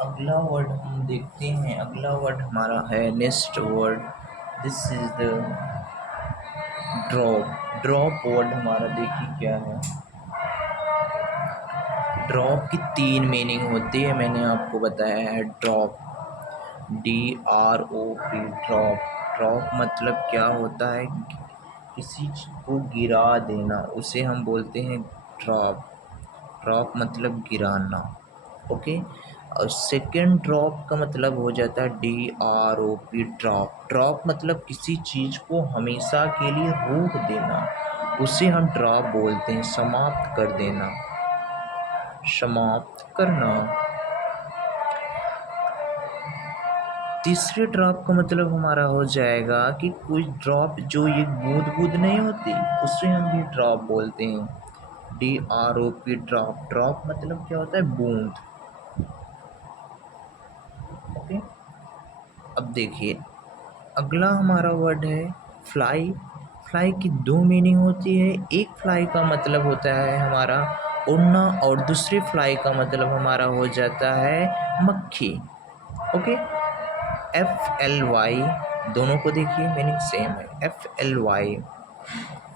अगला वर्ड हम देखते हैं। अगला वर्ड हमारा है next word. This is the drop. Drop word हमारा देखिए क्या है। ड्रॉप की तीन मीनिंग होती है, मैंने आपको बताया है। Drop, DROP, drop. ड्रॉप मतलब क्या होता है, किसी चीज़ को गिरा देना, उसे हम बोलते हैं ड्रॉप। ड्रॉप मतलब गिराना। ओके। और सेकेंड ड्रॉप का मतलब हो जाता है DROP, ड्रॉप। ड्रॉप मतलब किसी चीज़ को हमेशा के लिए रोक देना, उसे हम ड्रॉप बोलते हैं। समाप्त कर देना, समाप्त करना। तीसरे ड्रॉप का मतलब हमारा हो जाएगा कि कोई ड्रॉप जो ये बूंद बूंद नहीं होती, उसे हम भी ड्रॉप बोलते हैं। DROP, drop. ड्रॉप मतलब क्या होता है, बूंद। ओके। अब देखिए अगला हमारा वर्ड है फ्लाई। फ्लाई की दो मीनिंग होती है। एक फ्लाई का मतलब होता है हमारा उड़ना, और दूसरी फ्लाई का मतलब हमारा हो जाता है मक्खी। ओके। FLY, दोनों को देखिए मीनिंग सेम है। FLY,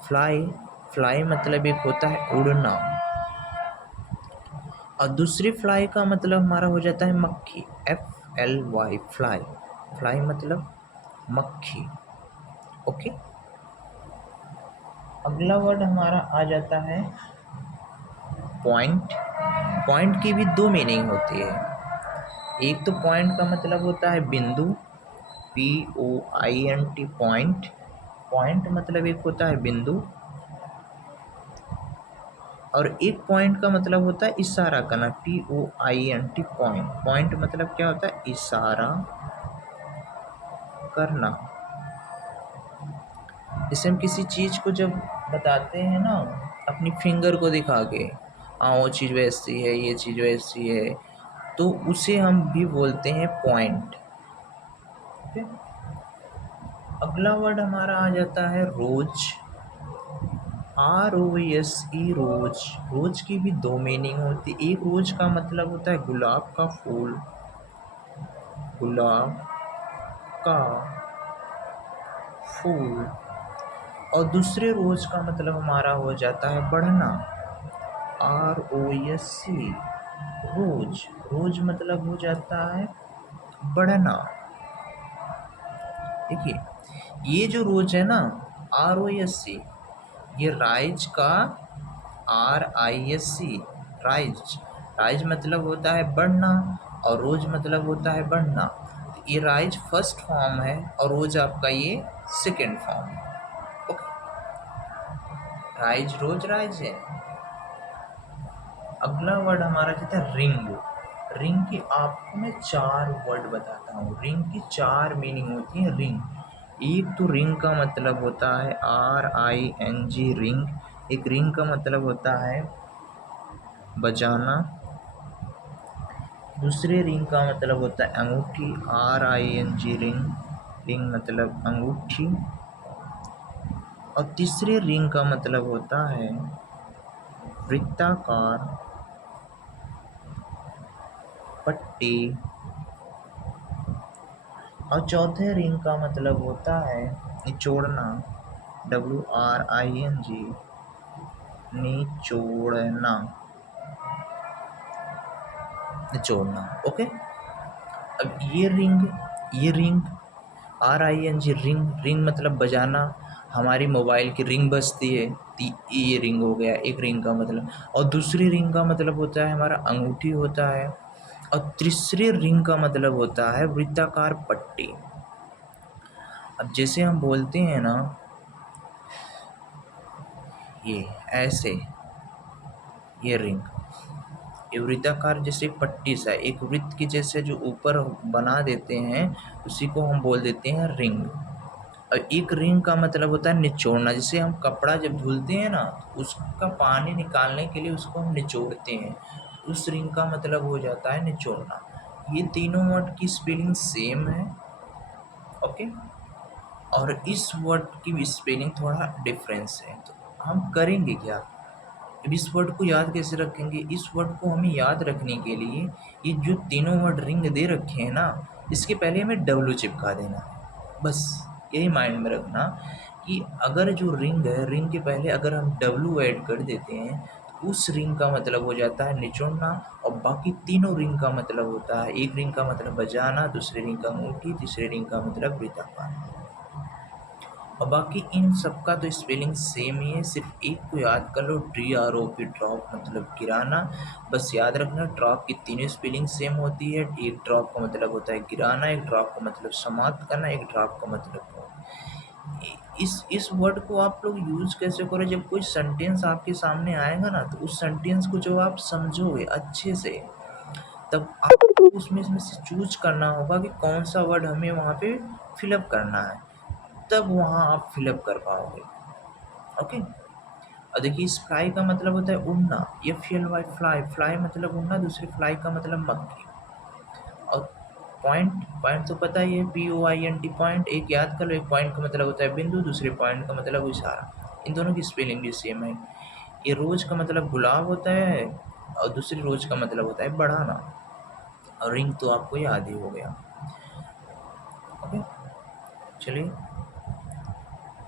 fly. फ्लाई मतलब एक होता है उड़ना, और दूसरी फ्लाई का मतलब हमारा हो जाता है मक्खी। FLY, fly. फ्लाई मतलब मक्खी। ओके। अगला वर्ड हमारा आ जाता है पॉइंट। पॉइंट की भी दो मीनिंग होती है। एक तो पॉइंट का मतलब होता है बिंदु, POINT, पॉइंट। पॉइंट मतलब एक होता है बिंदु, और एक पॉइंट का मतलब होता है इशारा करना, POINT, पॉइंट। पॉइंट मतलब क्या होता है, इशारा करना। जैसे हम किसी चीज़ को जब बताते हैं ना, अपनी फिंगर को दिखा के, हाँ वो चीज़ वैसी है, ये चीज़ वैसी है, तो उसे हम भी बोलते हैं पॉइंट। ओके। अगला वर्ड हमारा आ जाता है रोज। ROSE, रोज। रोज की भी दो मीनिंग होती है। एक रोज का मतलब होता है गुलाब का फूल, गुलाब का फूल, और दूसरे रोज का मतलब हमारा हो जाता है बढ़ना, ROSC, रोज। रोज मतलब हो जाता है बढ़ना। देखिए ये जो रोज है ना, ROSC, ये राइज का, RISC, राइज। राइज मतलब होता है बढ़ना, और रोज मतलब होता है बढ़ना। तो ये राइज फर्स्ट फॉर्म है, और रोज आपका ये सेकेंड फॉर्म है। ओके। राइज रोज राइज है। अगला वर्ड हमारा कहता है रिंग। रिंग की आपको मैं चार वर्ड बताता हूँ। रिंग की चार मीनिंग होती है। रिंग, एक तो रिंग का मतलब होता है RING, रिंग। एक रिंग का मतलब होता है बजाना। दूसरे रिंग का मतलब होता है अंगूठी, RING, रिंग। रिंग मतलब अंगूठी। और तीसरे रिंग का मतलब होता है वृत्ताकार पट्टी। और चौथे रिंग का मतलब होता है निचोड़ना, WRING, निचोड़ना, निचोड़ना। ओके। अब ये रिंग RING, रिंग। रिंग मतलब बजाना, हमारी मोबाइल की रिंग बजती है, ये रिंग हो गया एक रिंग का मतलब। और दूसरी रिंग का मतलब होता है हमारा अंगूठी होता है। और तीसरे रिंग का मतलब होता है वृत्ताकार पट्टी। अब जैसे हम बोलते हैं ना, ये ऐसे, ये रिंग, ये वृत्ताकार जैसे पट्टी सा, एक वृत्त की जैसे जो ऊपर बना देते हैं, उसी को हम बोल देते हैं रिंग। और एक रिंग का मतलब होता है निचोड़ना। जैसे हम कपड़ा जब धुलते हैं ना, तो उसका पानी निकालने के लिए उसको हम निचोड़ते हैं, उस रिंग का मतलब हो जाता है निचोड़ना। ये तीनों वर्ड की स्पेलिंग सेम है। ओके। और इस वर्ड की स्पेलिंग थोड़ा डिफरेंस है। तो हम करेंगे क्या, अब इस वर्ड को याद कैसे रखेंगे? इस वर्ड को हमें याद रखने के लिए ये जो तीनों वर्ड रिंग दे रखे हैं ना, इसके पहले हमें डब्ल्यू चिपका देना है। बस यही माइंड में रखना कि अगर जो रिंग है, रिंग के पहले अगर हम डब्ल्यू ऐड कर देते हैं तो उस रिंग का मतलब हो जाता है निचोड़ना, और बाकी तीनों रिंग का मतलब होता है, एक रिंग का मतलब बजाना, दूसरे रिंग का अंगूठी, तीसरे रिंग का मतलब वृत्ताकार। और बाकी इन सबका तो स्पेलिंग सेम ही है, सिर्फ एक को याद कर लो, DROP, ड्रॉप मतलब गिराना। बस याद रखना ड्रॉप की तीनों स्पेलिंग सेम होती है। एक ड्रॉप का मतलब होता है गिराना, एक ड्रॉप का मतलब समाप्त करना, एक ड्रॉप का मतलब इस वर्ड को आप लोग यूज़ कैसे करें? जब कोई सेंटेंस आपके सामने आएगा ना, तो उस सेंटेंस को जब आप समझोगे अच्छे से, तब आपको उसमें से चूज करना होगा कि कौन सा वर्ड हमें वहाँ पे फिलअप करना है, तब वहाँ आप फिलअप कर पाओगे। ओके। और देखिए इस फ्लाई का मतलब होता है उड़ना, FLY फ्लाई, फ्लाई मतलब उड़ना, दूसरे फ्लाई का मतलब मक्खी। और पॉइंट, पॉइंट तो पता ही है, POINT पॉइंट, एक याद कर लो, एक पॉइंट का मतलब होता है बिंदु, दूसरे पॉइंट का मतलब इशारा। इन दोनों की स्पेलिंग भी सेम है। ये रोज का मतलब गुलाब होता है, और दूसरी रोज का मतलब होता है बढ़ाना। और रिंग तो आपको याद ही हो गया। ओके, चलिए